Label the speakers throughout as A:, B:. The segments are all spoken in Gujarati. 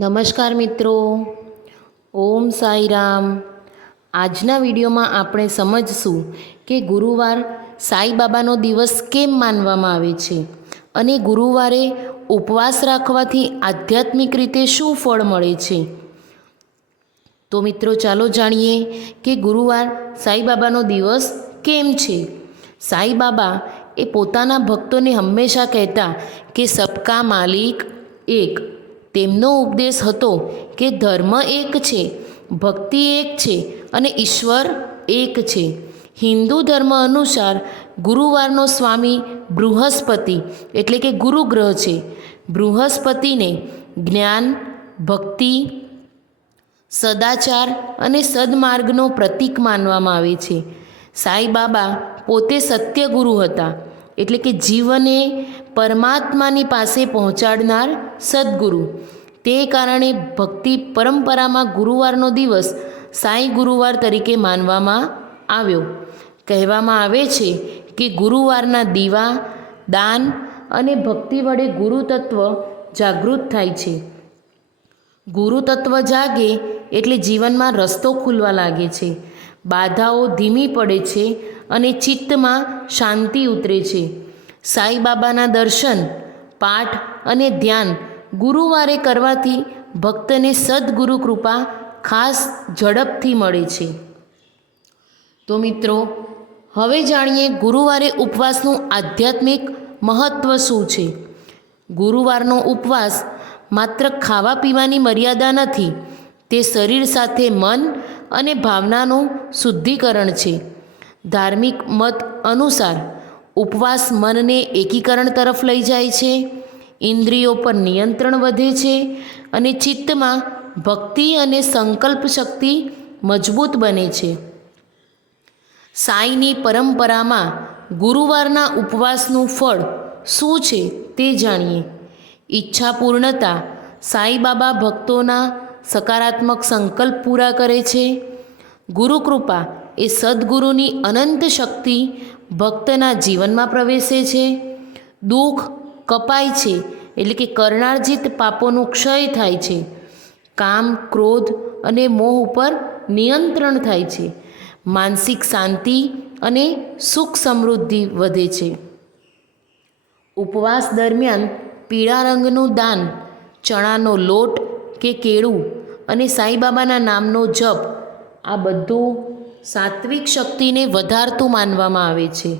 A: નમસ્કાર મિત્રો. ઓમ સાઈરામ આજના વિડીયોમાં આપણે સમજશું કે ગુરુવાર સાંઈબાબાનો દિવસ કેમ માનવામાં આવે છે અને ગુરુવારે ઉપવાસ રાખવાથી આધ્યાત્મિક રીતે શું ફળ મળે છે. તો મિત્રો, ચાલો જાણીએ કે ગુરુવાર સાંઈબાબાનો દિવસ કેમ છે. સાંઈબાબા એ પોતાના ભક્તોને હંમેશા કહેતા કે સબકા માલિક એક. તેમનો ઉપદેશ હતો કે ધર્મ એક છે, ભક્તિ એક છે અને ઈશ્વર એક છે. હિન્દુ ધર્મ અનુસાર ગુરુવારનો સ્વામી બૃહસ્પતિ એટલે કે ગુરુગ્રહ છે. બૃહસ્પતિને જ્ઞાન, ભક્તિ, સદાચાર અને સદમાર્ગનો પ્રતીક માનવામાં આવે છે. સાંઈબાબા પોતે સત્યગુરુ હતા. એટલે કે જીવને પરમાત્માની પાસે પહોંચાડનાર સદગુરુ. તે કારણે ભક્તિ પરંપરામાં ગુરુવારનો દિવસ સાંઈ ગુરુવાર તરીકે માનવામાં આવ્યો. કહેવામાં આવે છે કે ગુરુવારના દીવા, દાન અને ભક્તિ વડે ગુરુ તત્વ જાગૃત થાય છે. ગુરુ તત્વ જાગે એટલે જીવનમાં રસ્તો ખુલવા લાગે છે. બાધાઓ ધીમી પડે છે અને ચિત્તમાં શાંતિ ઉતરે છે. સાંઈબાબાના દર્શન, પાઠ અને ધ્યાન ગુરુવારે કરવાથી ભક્તને સદગુરુ કૃપા ખાસ ઝડપથી મળે છે. તો મિત્રો, હવે જાણીએ ગુરુવારે ઉપવાસનું આધ્યાત્મિક મહત્ત્વ શું છે? ગુરુવારનો ઉપવાસ માત્ર ખાવા પીવાની મર્યાદા નથી, તે શરીર સાથે મન અને ભાવનાનું શુદ્ધિકરણ છે. ધાર્મિક મત અનુસાર ઉપવાસ મનને એકીકરણ તરફ લઈ જાય છે. ઇન્દ્રિયો પર નિયંત્રણ વધે છે અને ચિત્તમાં ભક્તિ અને સંકલ્પ શક્તિ મજબૂત બને છે. સાંઈની પરંપરામાં ગુરુવારના ઉપવાસનું ફળ શું છે તે જાણીએ. ઈચ્છા પૂર્ણતા સાંઈબાબા ભક્તોના સકારાત્મક સંકલ્પ પૂરા કરે છે. ગુરુકૃપા એ સદગુરુની અનંત શક્તિ ભક્તના જીવનમાં પ્રવેશે છે. દુઃખ કપાય છે એટલે કે કરણાર્જિત પાપોનું ક્ષય થાય છે. કામ, ક્રોધ અને મોહ ઉપર નિયંત્રણ થાય છે. માનસિક શાંતિ અને સુખ સમૃદ્ધિ વધે છે. ઉપવાસ દરમિયાન પીળા રંગનું દાન, ચણાનો લોટ કે કેળું અને સાંઈબાબાના નામનો જપ આ બધું સાત્વિક શક્તિને વધારતું માનવામાં આવે છે.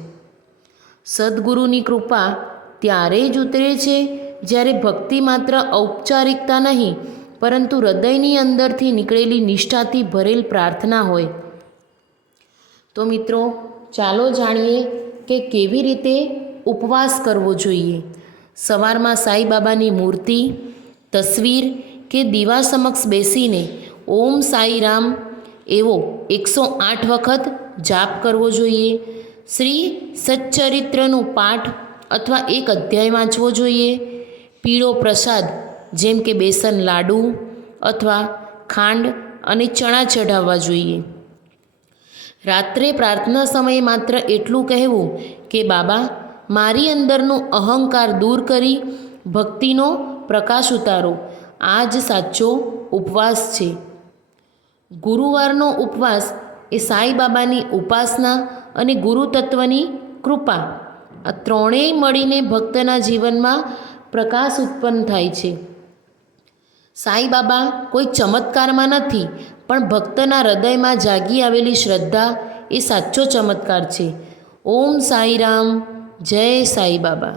A: સદગુરુની કૃપા ત્યારે જ ઉતરે છે જ્યારે ભક્તિ માત્ર ઔપચારિકતા નહીં, પરંતુ હૃદયની અંદરથી નીકળેલી નિષ્ઠાથી ભરેલ પ્રાર્થના હોય. તો મિત્રો, ચાલો જાણીએ કે કેવી રીતે ઉપવાસ કરવો જોઈએ. સવારમાં સાંઈબાબાની મૂર્તિ, તસવીર કે દીવા સમક્ષ બેસીને ઓમ સાંઈરામ એવો એકસો આઠ વખત જાપ કરવો જોઈએ. શ્રી સચ્ચરિત્રનું પાઠ અથવા એક અધ્યાય વાંચવો જોઈએ. પીળો પ્રસાદ જેમ કે બેસન લાડુ અથવા ખાંડ અને ચણા ચઢાવવા જોઈએ. રાત્રે પ્રાર્થના સમયે માત્ર એટલું કહેવું કે બાબા, મારી અંદરનો અહંકાર દૂર કરી ભક્તિનો પ્રકાશ ઉતારો. આ જ સાચો ઉપવાસ છે. ગુરુવારનો ઉપવાસ એ સાંઈબાબાની ઉપાસના અને ગુરુ તત્વની કૃપા. આ ત્રણેય મળીને ભક્તના જીવનમાં પ્રકાશ ઉત્પન્ન થાય છે. સાંઈબાબા કોઈ ચમત્કારમાં નથી, પણ ભક્તના હૃદયમાં જાગી આવેલી શ્રદ્ધા એ સાચો ચમત્કાર છે. ઓમ સાંઈરામ જય સાંઈબાબા